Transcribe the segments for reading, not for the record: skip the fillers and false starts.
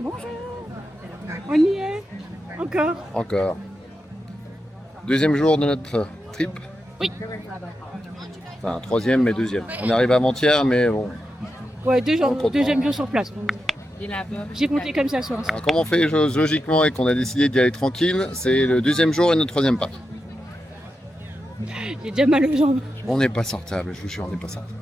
Bonjour. On y est. Encore. Encore. Deuxième jour de notre trip. Oui. Enfin, troisième mais deuxième. On est arrivé avant-hier, mais bon. Ouais, On comprend. deuxième jour sur place. J'ai compté comme ça sur un. Alors, comme on fait les choses logiquement et qu'on a décidé d'y aller tranquille, c'est le deuxième jour et notre troisième pas. J'ai déjà mal aux jambes. On n'est pas sortable, je vous jure, on n'est pas sortable.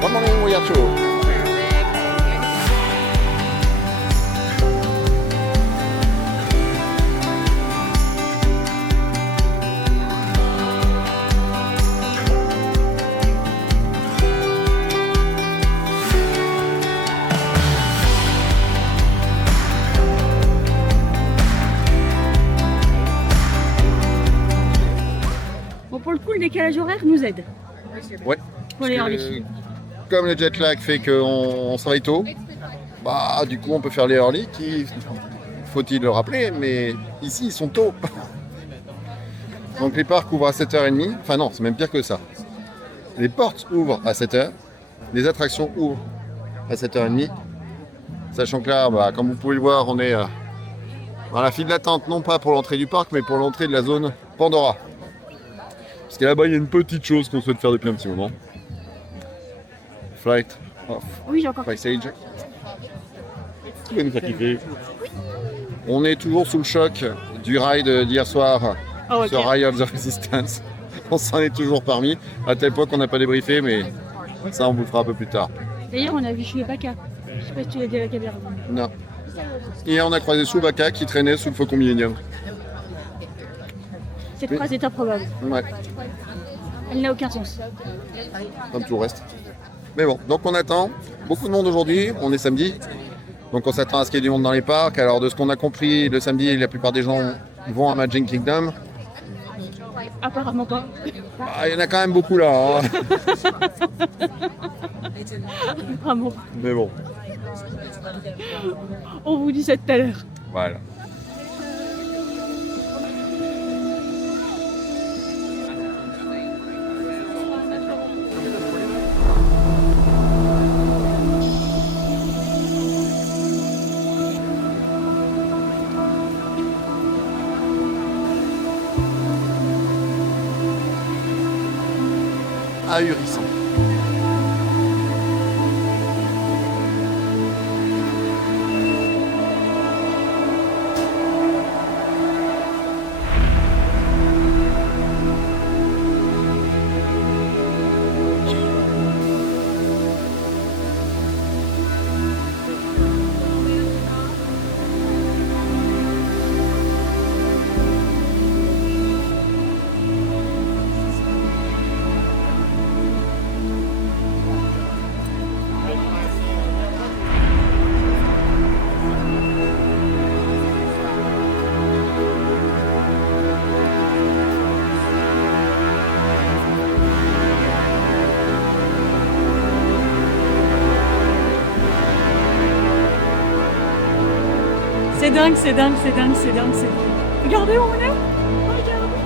Good morning, we are two. Bon, pour le coup, le décalage horaire nous aide. Ouais. Pour les Parce que, early. comme le jet lag fait qu'on travaille tôt, bah du coup on peut faire les early qui, faut-il le rappeler, mais ici ils sont tôt. Donc les parcs ouvrent à 7h30, enfin non, c'est même pire que ça. Les portes ouvrent à 7h, les attractions ouvrent à 7h30, sachant que là, bah, comme vous pouvez le voir, on est dans la file d'attente, non pas pour l'entrée du parc, mais pour l'entrée de la zone Pandora. Parce que là-bas, il y a une petite chose qu'on souhaite faire depuis un petit moment. Flight of Oui, j'ai encore. Passage. Qui va nous faire kiffer. On est toujours sous le choc du ride d'hier soir Oh, ok. sur Ride of the Resistance. On s'en est toujours parmi. À tel point qu'on n'a pas débriefé, mais ça, on vous le fera un peu plus tard. D'ailleurs, on a vu Chewbacca. Je sais pas si tu l'as dit à la caméra. Non. Hier, on a croisé Chewbacca qui traînait sous le Faucon Millenium. Cette Oui. phrase est improbable. Ouais, Elle n'a aucun sens. comme tout le reste. Mais bon, donc on attend. Beaucoup de monde aujourd'hui. On est samedi. Donc on s'attend à ce qu'il y ait du monde dans les parcs. Alors de ce qu'on a compris, le samedi, la plupart des gens vont à Magic Kingdom. Apparemment pas. Ah, il y en a quand même beaucoup là. Hein. Vraiment. Mais bon, On vous dit ça tout à l'heure. voilà. Ahurissant. C'est dingue, c'est dingue, c'est dingue, c'est dingue, c'est dingue. Regardez où on est. Regardez.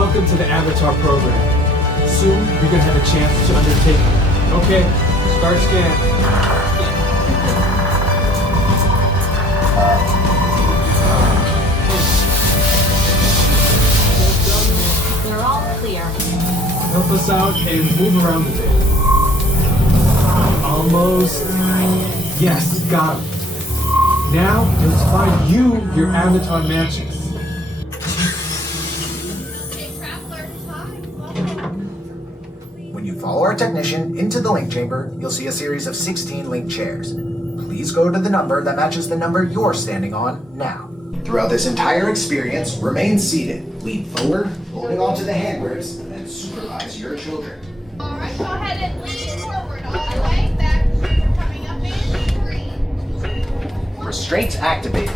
Welcome to the Avatar program. Soon, you're gonna have a chance to undertake. Okay, start scan. They're all clear. Help us out and move around a bit. Almost. Yes, got him. Now, let's find you your avatar matches. When you follow our technician into the link chamber, you'll see a series of 16 link chairs. Please go to the number that matches the number you're standing on now. Throughout this entire experience, remain seated, lean forward, holding onto the hand grips, and supervise your children. All right, go ahead and lean forward all the way. Back coming up in green. Restraints activated.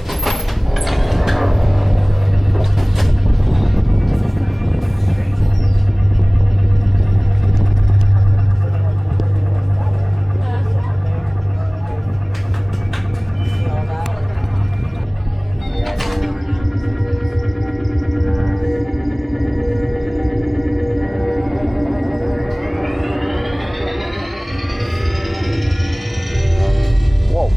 Wow.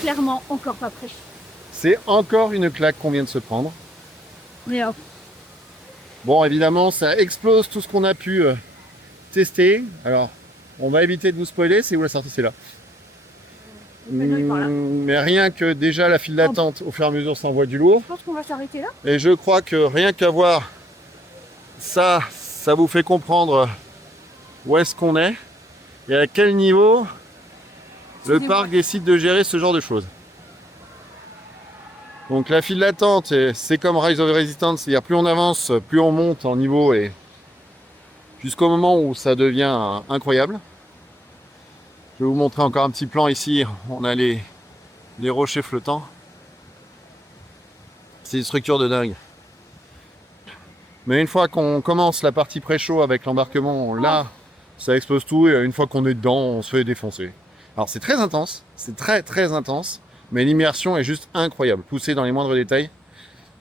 Clairement encore pas prêt. C'est encore une claque qu'on vient de se prendre. Mais Bon, évidemment, ça explose tout ce qu'on a pu tester. Alors, on va éviter de vous spoiler. C'est où la sortie? C'est là. Mais rien que déjà la file d'attente, au fur et à mesure, s'envoie du lourd. je pense qu'on va s'arrêter là. Et je crois que rien qu'à voir ça, ça vous fait comprendre où est-ce qu'on est et à quel niveau le parc décide de gérer ce genre de choses. Donc la file d'attente, c'est comme Rise of Resistance, c'est-à-dire plus on avance, plus on monte en niveau et jusqu'au moment où ça devient incroyable. Je vais vous montrer encore un petit plan ici. On a les rochers flottants. C'est une structure de dingue. Mais une fois qu'on commence la partie pré-show avec l'embarquement, là, ça explose tout et une fois qu'on est dedans, on se fait défoncer. Alors c'est très intense, c'est très très intense, mais l'immersion est juste incroyable, poussée dans les moindres détails.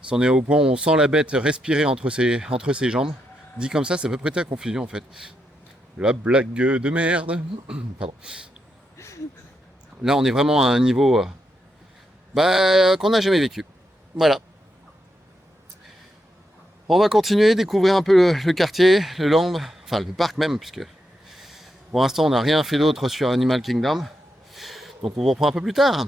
C'en est au point où on sent la bête respirer entre ses jambes. Dit comme ça peut prêter à confusion en fait. La blague de merde. Pardon. Là on est vraiment à un niveau qu'on n'a jamais vécu. Voilà. On va continuer, découvrir un peu le quartier, le land, enfin le parc même, puisque pour l'instant on n'a rien fait d'autre sur Animal Kingdom. Donc on vous reprend un peu plus tard.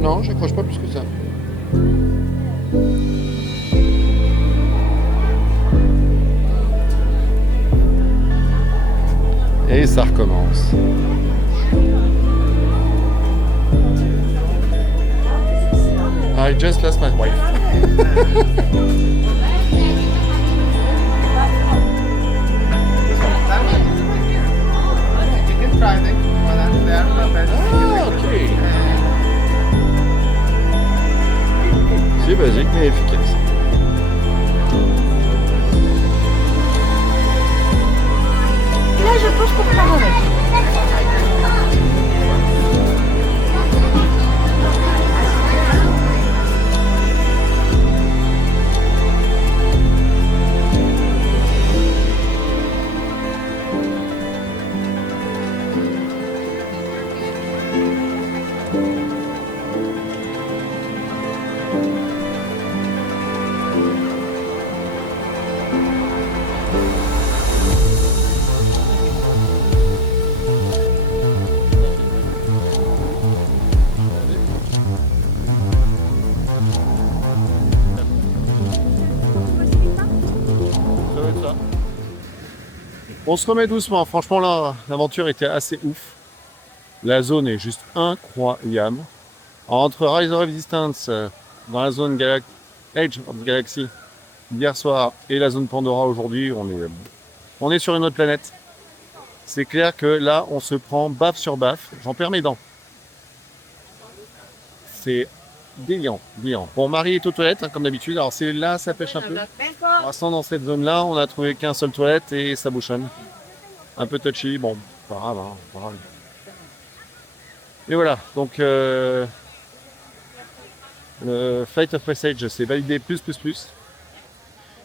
Non, j'accroche pas plus que ça. Et ça recommence. I just lost my wife. You can try them. Well, they are the best. Ah, ok. C'est basique mais efficace. Là, je pense qu'on peut avec. Ça va être ça. On se remet doucement. Franchement, là, l'aventure était assez ouf. La zone est juste incroyable. Entre Rise of Resistance, dans la zone Edge of the Galaxy, hier soir, et la zone Pandora aujourd'hui, on est sur une autre planète. C'est clair que là, on se prend baffe sur baffe. J'en perds mes dents. C'est délirant, délirant. Bon, Marie est aux toilettes, hein, comme d'habitude. Alors, c'est là, ça pêche un peu. Pour l'instant, dans cette zone-là, on a trouvé qu'un seul toilette et ça bouchonne. Un peu touchy, bon, pas grave, hein, pas grave. Et voilà, donc le Flight of Passage, c'est validé plus.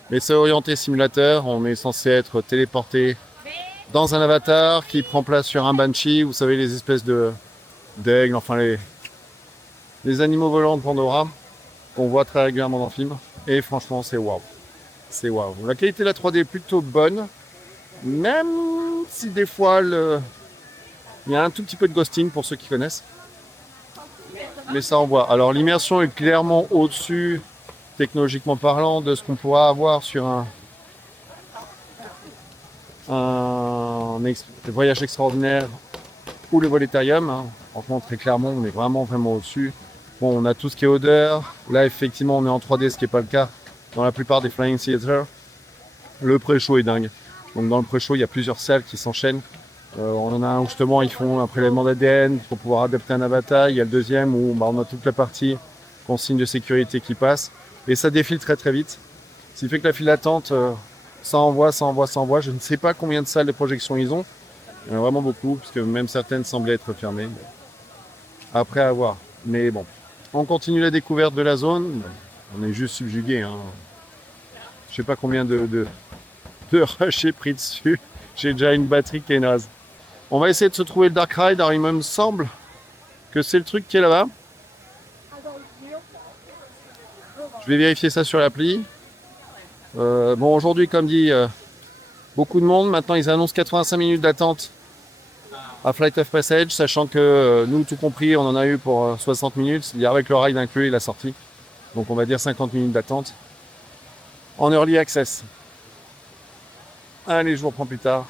Mais c'est orienté simulateur, on est censé être téléporté dans un avatar qui prend place sur un Banshee, vous savez, les espèces d'aigles, enfin les animaux volants de Pandora qu'on voit très régulièrement dans le film. Et franchement, c'est waouh. C'est waouh. La qualité de la 3D est plutôt bonne, même si des fois il y a un tout petit peu de ghosting pour ceux qui connaissent. Mais ça envoie. Alors l'immersion est clairement au-dessus, technologiquement parlant, de ce qu'on pourra avoir sur un voyage extraordinaire ou le Voletarium. Hein. Franchement, très clairement, on est vraiment au-dessus. Bon, on a tout ce qui est odeur. Là, effectivement, on est en 3D, ce qui n'est pas le cas dans la plupart des Flying Theater. Le pré-show est dingue. Donc dans le pré-show, il y a plusieurs salles qui s'enchaînent. On en a un où justement ils font un prélèvement d'ADN pour pouvoir adapter un avatar. Il y a le deuxième où on a toute la partie consigne de sécurité qui passe. Et ça défile très très vite. Ce qui fait que la file d'attente, ça envoie. Je ne sais pas combien de salles de projection ils ont. Il y en a vraiment beaucoup, puisque même certaines semblaient être fermées. Après à voir. Mais bon, on continue la découverte de la zone. On est juste subjugué. Hein. Je sais pas combien de rush j'ai pris dessus. J'ai déjà une batterie qui est naze. On va essayer de se trouver le Dark Ride. Alors il me semble que c'est le truc qui est là-bas. Je vais vérifier ça sur l'appli. Bon, aujourd'hui, comme dit, beaucoup de monde. Maintenant, ils annoncent 85 minutes d'attente à Flight of Passage, sachant que nous, tout compris, on en a eu pour 60 minutes, c'est-à-dire avec le ride inclus et la sortie. Donc on va dire 50 minutes d'attente en Early Access. Allez, je vous reprends plus tard.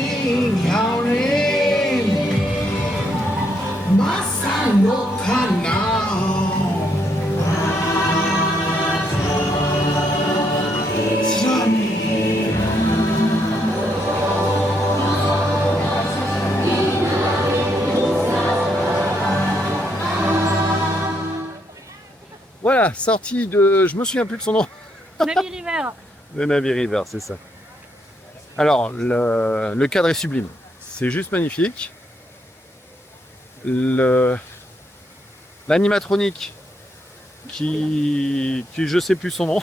counting, counting. Masa no kanao. Voilà, sortie de... Je me souviens plus de son nom. Navy River. Le Navy River, c'est ça. Alors, le cadre est sublime. C'est juste magnifique. L'animatronique, qui je sais plus son nom.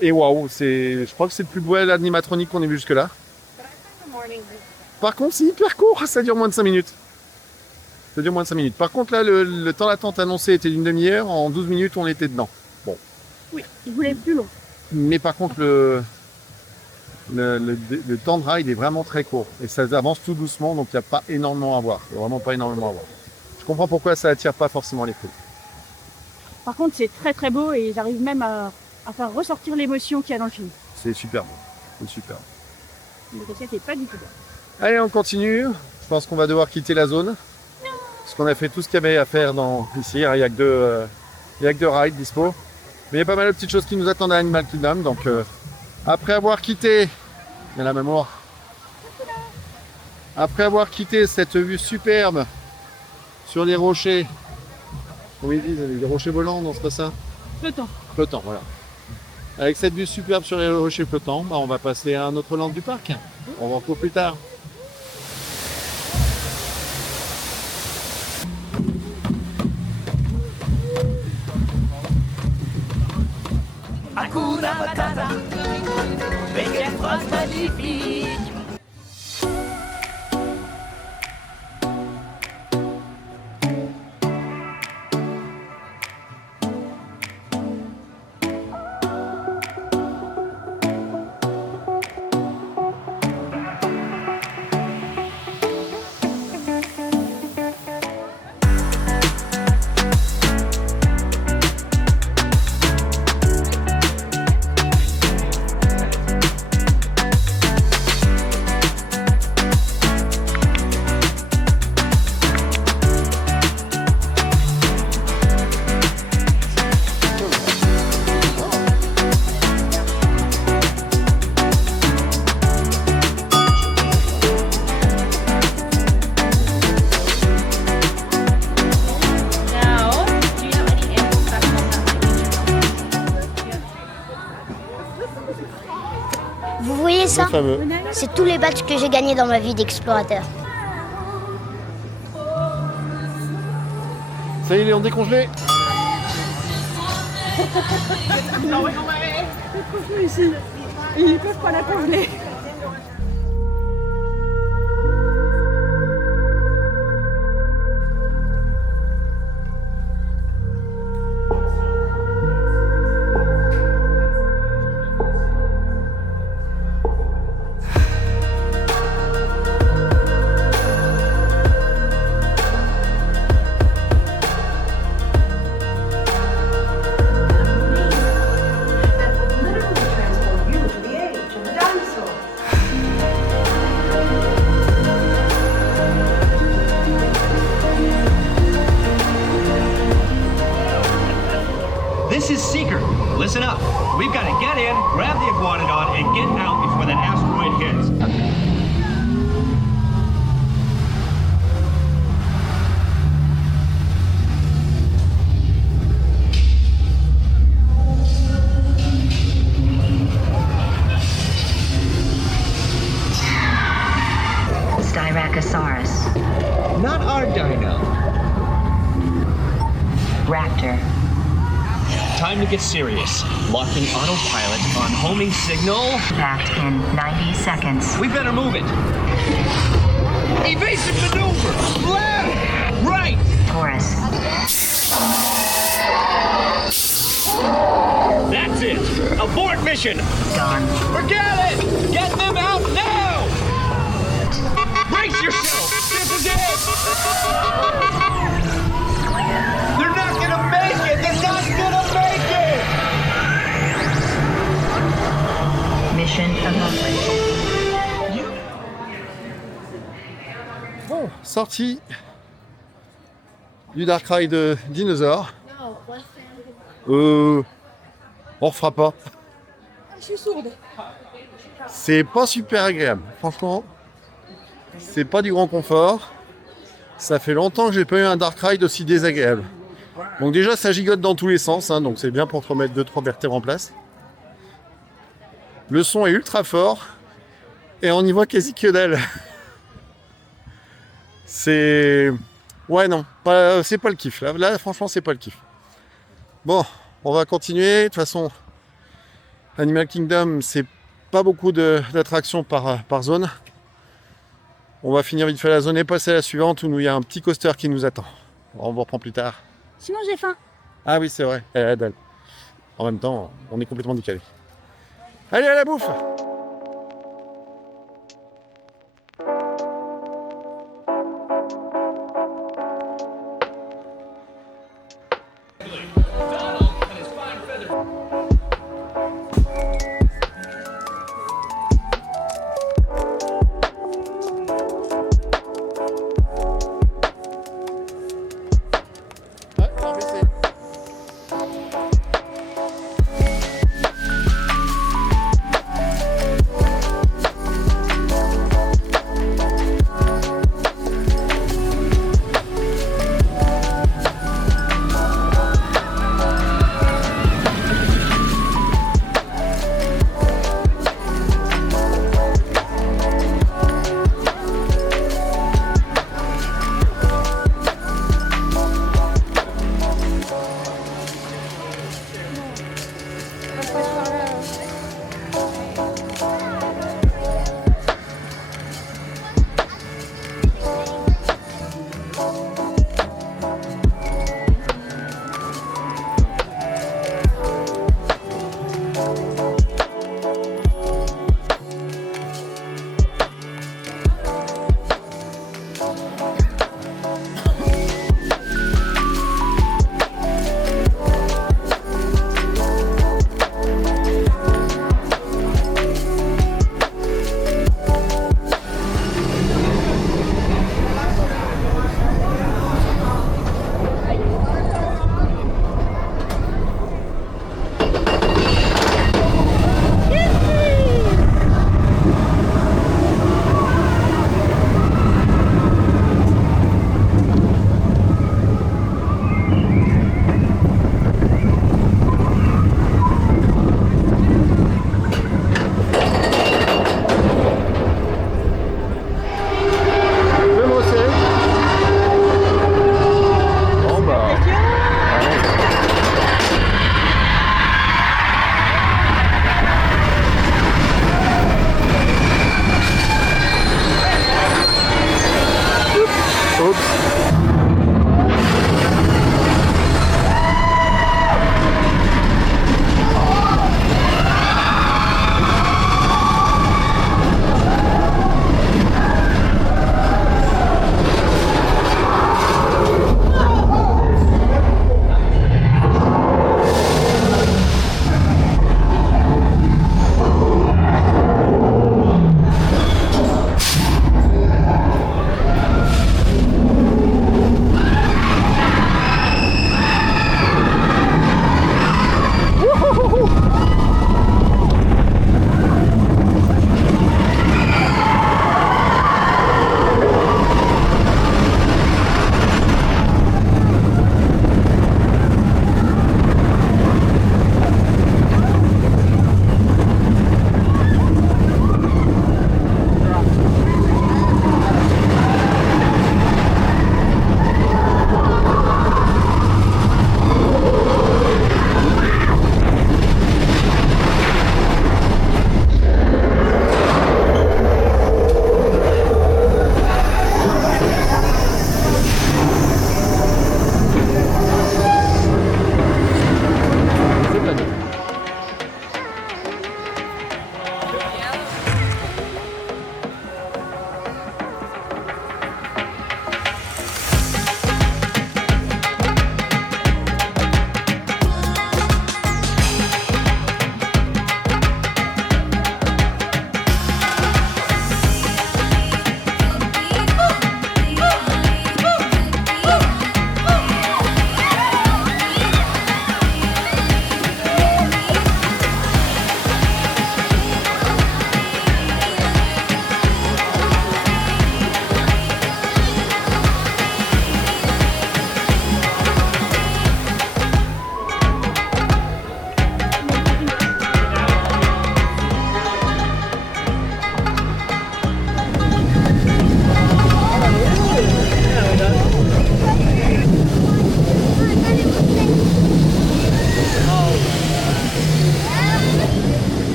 Et waouh, je crois que c'est le plus beau animatronique qu'on ait vu jusque-là. Par contre, c'est hyper court, ça dure moins de 5 minutes. Ça dure moins de 5 minutes. Par contre, là, le temps d'attente annoncé était d'une demi-heure. En 12 minutes, on était dedans. Bon. Oui, il voulait plus long. Mais par contre, le temps de ride est vraiment très court. Et ça avance tout doucement, donc il n'y a pas énormément à voir. Il n'y a vraiment pas énormément à voir. Je comprends pourquoi ça attire pas forcément les foules. Par contre, c'est très très beau et ils arrivent même à faire ressortir l'émotion qu'il y a dans le film. C'est super beau. C'est super. Le recette n'est pas du tout bien. Allez, on continue. Je pense qu'on va devoir quitter la zone. Parce qu'on a fait tout ce qu'il y avait à faire ici. Il n'y a que deux rides dispo. Mais il y a pas mal de petites choses qui nous attendent à Animal Kingdom. Donc, après avoir quitté... Il y a la mémoire. Après avoir quitté cette vue superbe sur les rochers... Comment ils disent, les rochers volants, non, c'est pas ça? Flottant. Flottant, voilà. Avec cette vue superbe sur les rochers flottants, on va passer à un autre land du parc. On va retrouver plus tard. Hakuna Matata, mais quelle phrase magnifique. Vous voyez ça? Fameux. C'est tous les badges que j'ai gagnés dans ma vie d'explorateur. Ça y est, ils l'ont décongelé. Ici. Ils ne peuvent pas la congeler. This is Seeker. Listen up. We've got to get in, grab the Iguanodon, and get out before that asteroid hits. Styracosaurus. Not our dino. Raptor. Time to get serious. Locking autopilot on homing signal. Back in 90 seconds. We better move it. Evasive maneuver! Left! Right! Taurus. That's it! Abort mission! Dawn. Forget it! Get them out now! Brace yourself! This is it! They're not gonna make it! They're not gonna make it! Mission accomplished. sortie du Dark Ride Dinosaur. On refera pas. Je suis sourde. C'est pas super agréable, franchement. C'est pas du grand confort. Ça fait longtemps que j'ai pas eu un Dark Ride aussi désagréable. Donc déjà, ça gigote dans tous les sens, hein, donc c'est bien pour te remettre 2-3 vertèbres en place. Le son est ultra fort et on y voit quasi que dalle. C'est... Ouais, non, c'est pas le kiff. Là, franchement, c'est pas le kiff. Bon, on va continuer. De toute façon, Animal Kingdom, c'est pas beaucoup d'attractions par zone. On va finir vite fait la zone et passer à la suivante où il y a un petit coaster qui nous attend. On vous reprend plus tard. Sinon, j'ai faim. Ah oui, c'est vrai, elle a dalle. En même temps, on est complètement décalé. Allez, à la bouffe!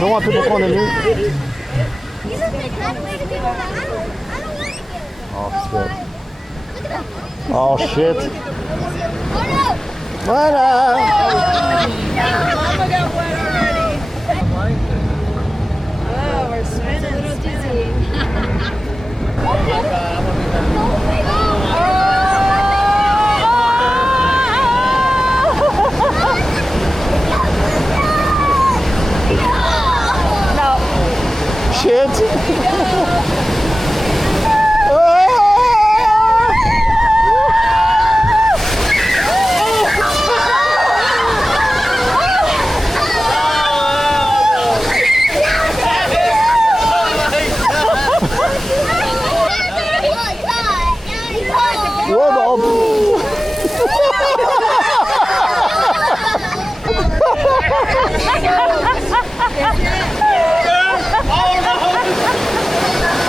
Non, un peu pourquoi on est venu. Oh, c'est... Oh shit. Voilà. Shit.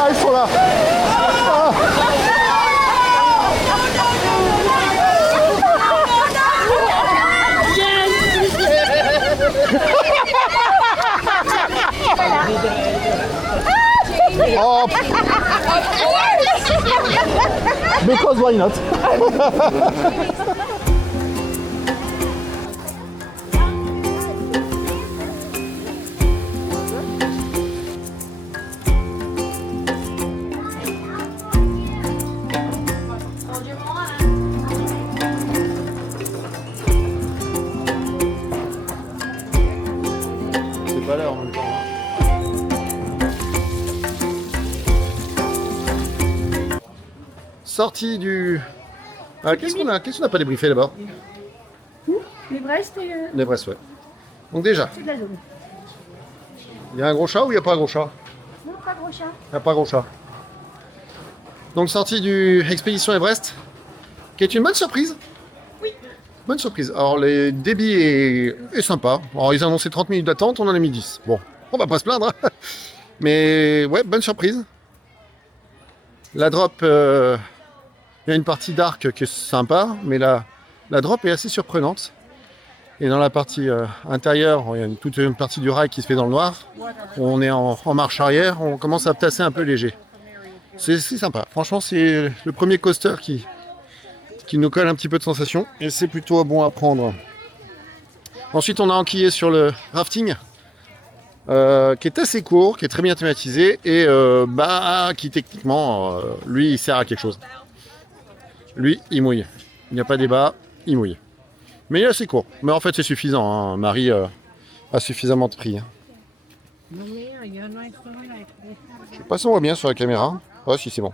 Ah, ils sont là. Oh. Because why not? C'est pas l'heure en même temps. Sortie du... Ah, qu'est-ce qu'on a pas débriefé là-bas? Les Brest et... Les Brest, ouais. Donc déjà, C'est de la zone. il y a un gros chat ou il n'y a pas un gros chat? Non, pas gros chat. Il n'y a pas un gros chat. Donc sortie du Expédition Everest, qui est une bonne surprise. Oui. Bonne surprise. Alors les débits est sympa. Alors ils ont annoncé 30 minutes d'attente, on en a mis 10. Bon, on va pas se plaindre. Hein. Mais ouais, bonne surprise. La drop, il y a une partie d'arc qui est sympa, mais la drop est assez surprenante. Et dans la partie intérieure, il y a toute une partie du rail qui se fait dans le noir. On est en marche arrière, on commence à tasser un peu léger. C'est sympa. Franchement, c'est le premier coaster qui nous colle un petit peu de sensation. Et c'est plutôt bon à prendre. Ensuite, on a enquillé sur le rafting, qui est assez court, qui est très bien thématisé et qui techniquement, lui, il sert à quelque chose. Lui, il mouille. Il n'y a pas débat, il mouille. Mais il est assez court. Mais en fait, c'est suffisant. Hein. Marie a suffisamment de prix. Hein. Je sais pas si on voit bien sur la caméra. Ah, si, c'est bon.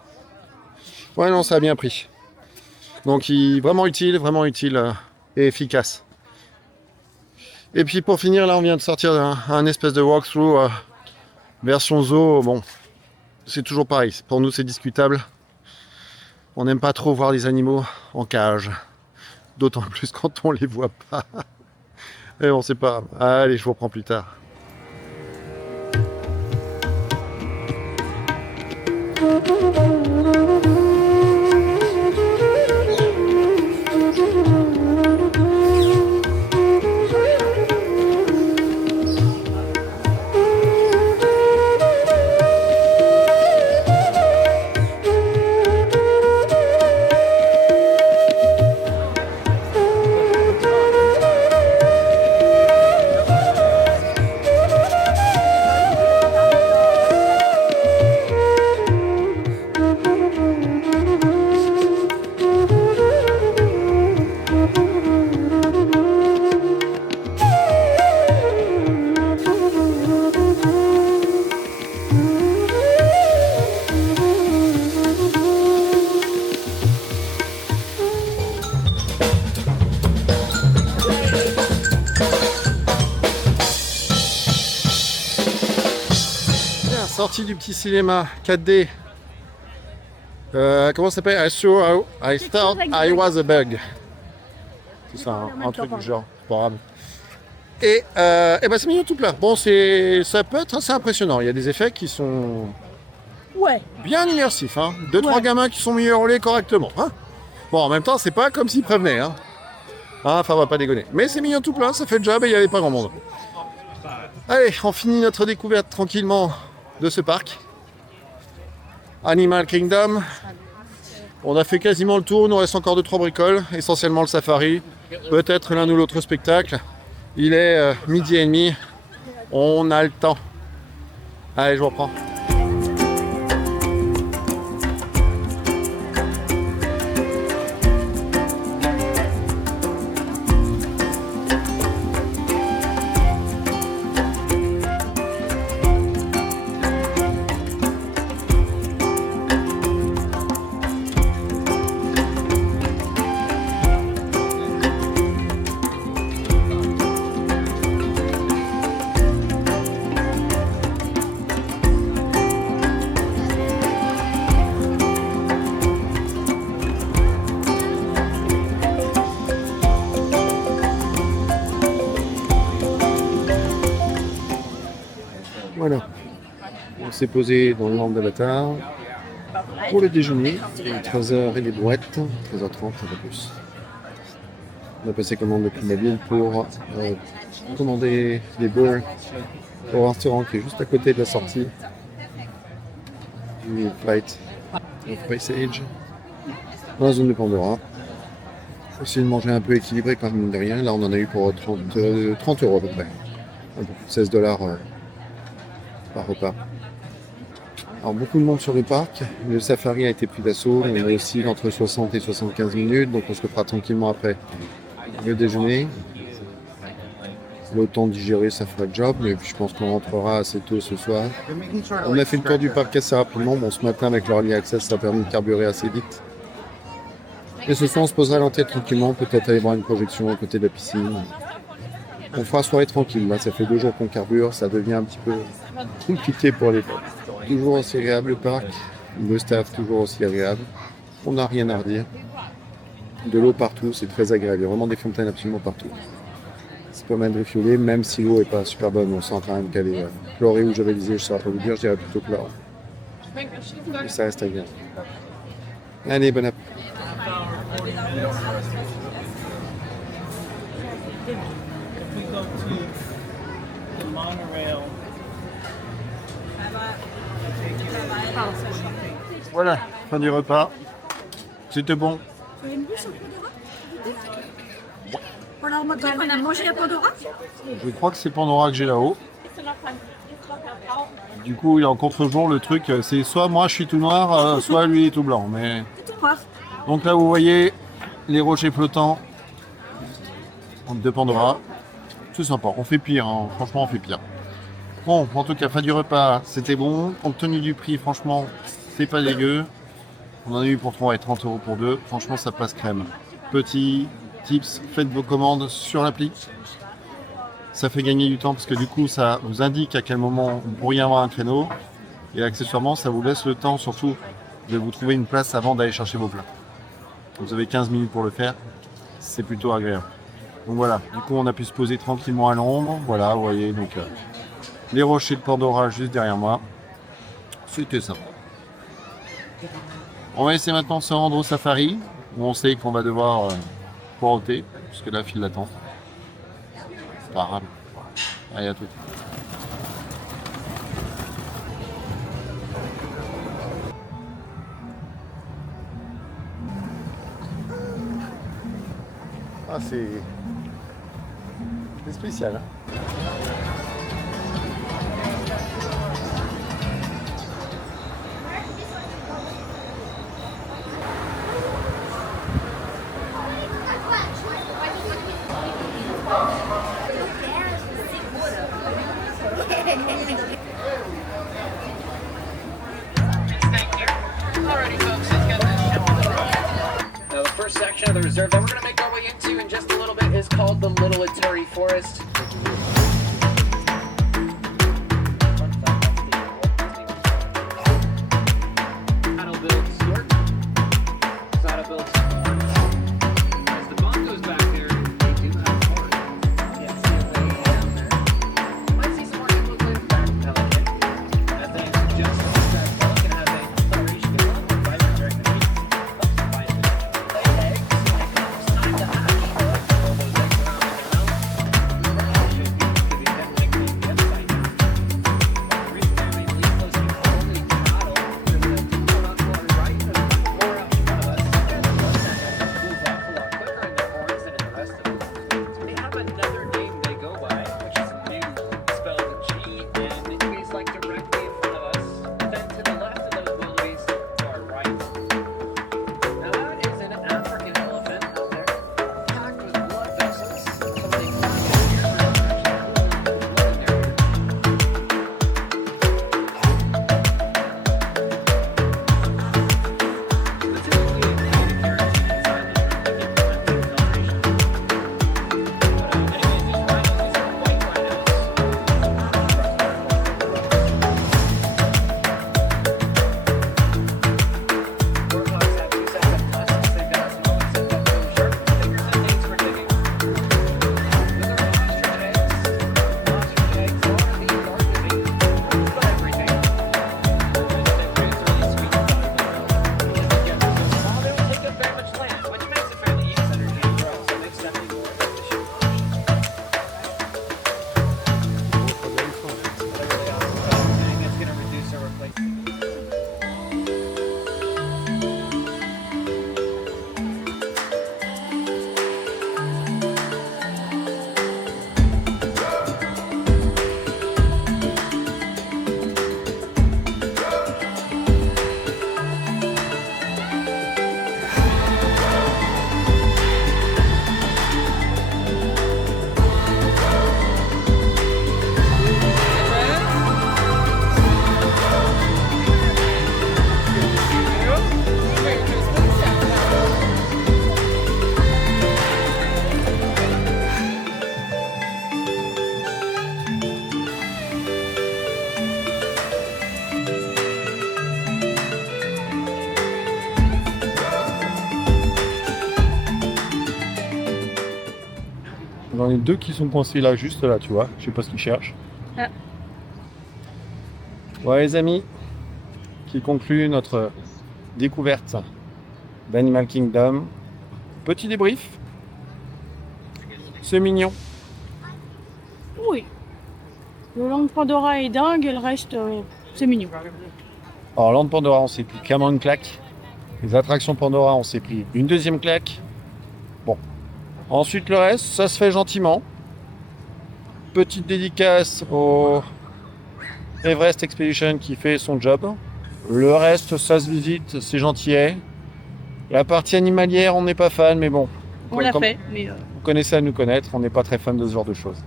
Ouais, non, ça a bien pris. Donc, vraiment utile et efficace. Et puis, pour finir, là, on vient de sortir un espèce de walkthrough version zoo. Bon, c'est toujours pareil. Pour nous, c'est discutable. On n'aime pas trop voir les animaux en cage. D'autant plus quand on les voit pas. Et bon, c'est pas grave. Allez, je vous reprends plus tard. Sortie du petit cinéma 4D. Comment ça s'appelle? I thought I was a bug. C'est ça, un truc du genre. C'est pas grave. Et c'est mignon tout plat. Bon, ça peut être assez impressionnant. Il y a des effets qui sont bien immersifs. Hein. 2-3 gamins qui sont mis à rouler correctement. Hein. Bon, en même temps, c'est pas comme s'ils prévenaient. Hein. Enfin, on va pas dégonner. Mais c'est mignon tout plat, ça fait le job et il n'y avait pas grand monde. Allez, on finit notre découverte tranquillement de ce parc. Animal Kingdom. On a fait quasiment le tour, il nous reste encore 2-3 bricoles, essentiellement le safari, peut-être l'un ou l'autre spectacle. Il est 12h30, on a le temps. Allez, je vous reprends. Voilà, on s'est posé dans le land d'Avatar pour le déjeuner, 13h et les brouettes, 13h30 un peu plus. On a passé commande depuis la ville pour commander des burgers au restaurant qui est juste à côté de la sortie du Flight of Passage dans la zone de Pandora. Faut essayer de manger un peu équilibré quand même de rien. Là on en a eu pour 30 € à peu près, un peu plus de $16 par repas. Alors beaucoup de monde sur le parc, le safari a été pris d'assaut, on est aussi entre 60 et 75 minutes, donc on se fera tranquillement après le déjeuner. Le temps de digérer, ça fera le job, mais je pense qu'on rentrera assez tôt ce soir. On a fait le tour du parc assez rapidement, bon ce matin avec l'Early Access ça a permis de carburer assez vite. Et ce soir on se posera à l'entrée tranquillement, peut-être aller voir une projection à côté de la piscine. On fera soirée tranquille, là ça fait 2 jours qu'on carbure, ça devient un petit peu compliqué pour les potes. Toujours aussi agréable le parc, le staff toujours aussi agréable, on n'a rien à redire. De l'eau partout, c'est très agréable, il y a vraiment des fontaines absolument partout. C'est pas mal de refioler, même si l'eau est pas super bonne, on sent quand même qu'elle est chlorée ou javelisée, je ne saurais pas vous dire, je dirais plutôt chlore. Et ça reste agréable. Allez, bon appétit. Voilà, fin du repas. C'était bon. On a mangé à Pandora. Je crois que c'est Pandora que j'ai là-haut. Du coup, il est en contre-jour, le truc, c'est soit moi je suis tout noir, soit lui est tout blanc. Mais... Donc là, vous voyez les rochers flottants de Pandora. C'est sympa, on fait pire, hein. Franchement, on fait pire. Bon, en tout cas, fin du repas, c'était bon. Compte tenu du prix, franchement, c'est pas dégueu. On en a eu pour 30 € pour 2. Franchement, ça passe crème. Petit tips, faites vos commandes sur l'appli. Ça fait gagner du temps parce que du coup, ça vous indique à quel moment vous pourriez avoir un créneau. Et accessoirement, ça vous laisse le temps surtout de vous trouver une place avant d'aller chercher vos plats. Vous avez 15 minutes pour le faire. C'est plutôt agréable. Donc voilà, du coup, on a pu se poser tranquillement à l'ombre. Voilà, vous voyez, donc les rochers de Pandora juste derrière moi. C'était sympa. On va essayer maintenant de se rendre au safari, où on sait qu'on va devoir poireauter, puisque la file l'attend. C'est pas grave. Allez, à tout. Ah, c'est spécial. Hein. Now the first section of the reserve that we're going to make our way into in just a little bit is called the Little Atari Forest. ai deux qui sont coincés là, juste là, tu vois. Je sais pas ce qu'ils cherchent. Ah. Ouais, les amis, qui conclut notre découverte d'Animal Kingdom. Petit débrief. C'est mignon. Oui. Le Land Pandora est dingue et le reste, c'est mignon. Alors, Land Pandora, on s'est pris clairement une claque. Les attractions Pandora, on s'est pris une deuxième claque. Bon. Ensuite, le reste, ça se fait gentiment. Petite dédicace au Everest Expedition qui fait son job. Le reste, ça se visite, c'est gentillet. La partie animalière, on n'est pas fan, mais bon. On l'a fait, mais... Vous connaissez à nous connaître, on n'est pas très fan de ce genre de choses.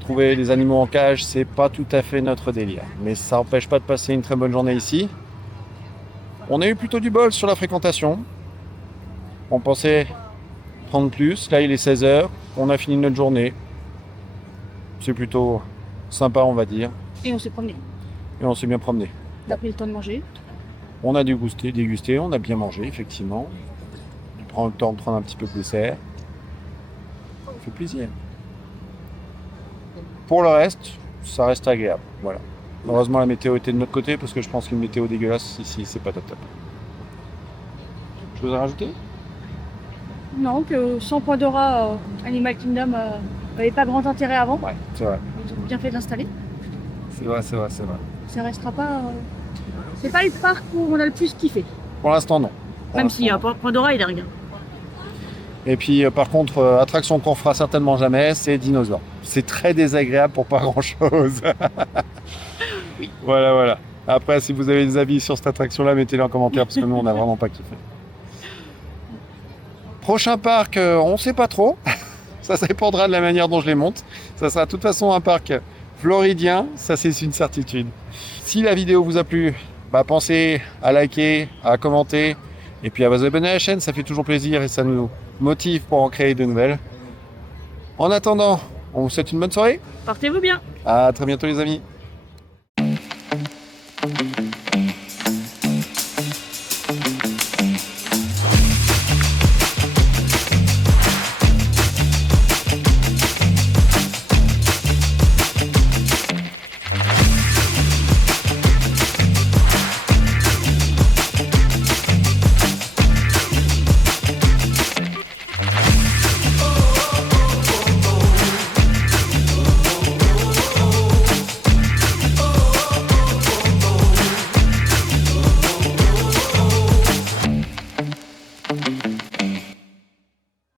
Trouver les animaux en cage, c'est pas tout à fait notre délire. Mais ça n'empêche pas de passer une très bonne journée ici. On a eu plutôt du bol sur la fréquentation. On pensait prendre plus. Là, il est 16h. On a fini notre journée. C'est plutôt sympa, on va dire. Et on s'est promené. Et on s'est bien promené. On a pris le temps de manger. On a dégusté, on a bien mangé, effectivement. On prend le temps de prendre un petit peu de dessert. Ça fait plaisir. Pour le reste, ça reste agréable. Voilà. Heureusement, la météo était de notre côté parce que je pense qu'une météo dégueulasse ici, c'est pas top. Je vous ai rajouté ? Non, que sans Pandora, Animal Kingdom n'avait pas grand intérêt avant. Ouais, c'est vrai. Ils ont bien fait de l'installer. C'est vrai. Ça restera pas... C'est pas le parc où on a le plus kiffé. Pour l'instant, non. Même si Pandora, il est rien. Et puis, par contre, attraction qu'on fera certainement jamais, c'est dinosaures. C'est très désagréable pour pas grand-chose. Oui. Voilà. Après, si vous avez des avis sur cette attraction-là, mettez-les en commentaire parce que nous, on n'a vraiment pas kiffé. Prochain parc, on sait pas trop. Ça dépendra de la manière dont je les monte. Ça sera de toute façon un parc floridien, ça c'est une certitude. Si la vidéo vous a plu, pensez à liker, à commenter et puis à vous abonner à la chaîne, ça fait toujours plaisir et ça nous motive pour en créer de nouvelles. En attendant, on vous souhaite une bonne soirée. Portez-vous bien. À très bientôt les amis.